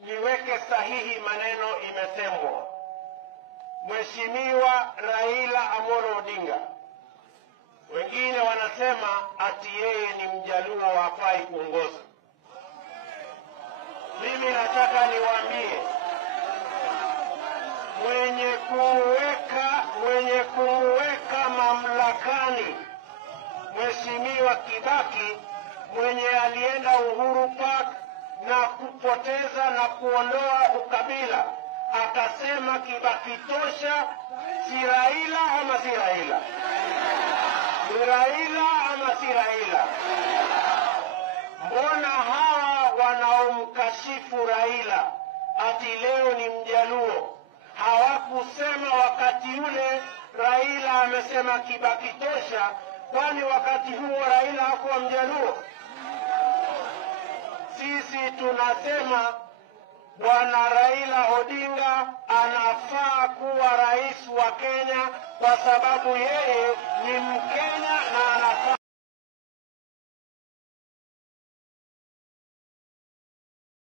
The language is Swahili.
niweke sahihi maneno imesemwa. Mheshimiwa Raila Amolo Odinga, wengine wanasema ati yeye ni Mjaluo hafai kuongoza. Mimi nataka niwaambie, mwenye kumweka mamlakani Mheshimiwa Kibaki, mwenye alienda Uhuru Park na kupoteza na kuondoa ukabila, akasema Kibaki tosha, si Raila ama si Raila? Ni Raila ama si Raila? Mbona hawa wanaomkashifu Raila ati leo ni Mjaluo hawakusema wakati ule Raila amesema Kibaki tosha? Kwani wakati huo Raila hakuwa Mjaluo? Sisi tunasema Bwana Raila Odinga anafaa kuwa rais wa Kenya kwa sababu yeye ni Mkenya na anafaa